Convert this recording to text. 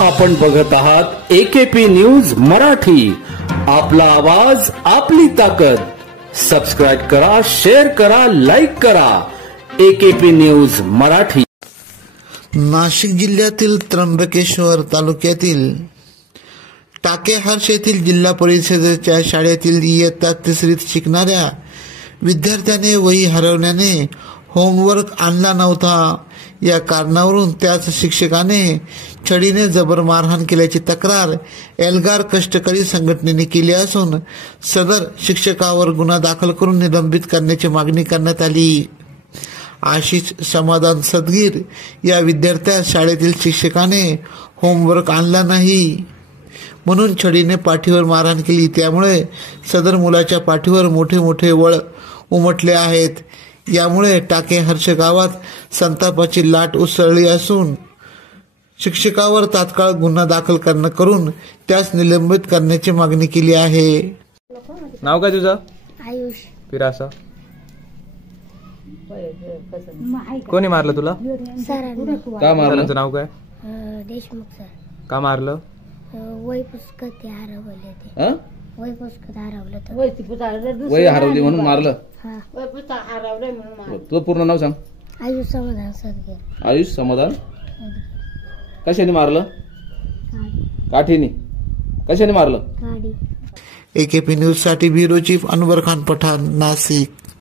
आपण बघत आहात AKP न्यूज मराठी. आपला आवाज आपली ताकद. सबस्क्राइब करा, शेअर करा, लाईक करा. AKP news Marathi. नाशिक जिल्ह्यातील त्र्यंबकेश्वर तालुक्यातील टाकेहर्ष येथील जिल्हा परिषदेच्या शाळेतील इयत्ता 3रीत शिकणाऱ्या विद्यार्थ्याने वही हरवल्याने होमवर्क आणला नव्हता या कारणावरून त्याच शिक्षकाने छडीने जबर मारहाण केल्याची तक्रार एल्गार कष्टकरी संघटनेने केली असून सदर शिक्षकावर गुन्हा दाखल करून निलंबित करण्याची मागणी करण्यात आली. आशिष समाधान सदगीर या विद्यार्थ्यास शाळेतील शिक्षकाने होमवर्क आणला नाही म्हणून छडीने पाठीवर मारहाण केली. त्यामुळे सदर मुलाच्या पाठीवर मोठे मोठे वळ उमटले आहेत. यामुळे टाकेहर्ष गावात संतापाची लाट उसळली असून शिक्षकावर तात्काळ गुन्हा दाखल करून त्यास निलंबित करण्याची मागणी केली आहे. नाव काय तुझं? आयुष. पिरासा. कोणी मारलं तुला? सरांनी. का मारलं? नाव काय? देशमुख सर. का मारलं? वही पुस्तक ते हरवले ते. वही पुस्तक हरवलं तर. वही हरवली म्हणून मारलं? हा. तुझं पूर्ण नाव सांग. आयुष समाधान सदगीर. आयुष समाधान. कशाने मारलं? काठीने. कशाने मारलं? गाडी. AKP न्यूज साठी ब्युरो चीफ अनवर खान पठाण, नाशिक.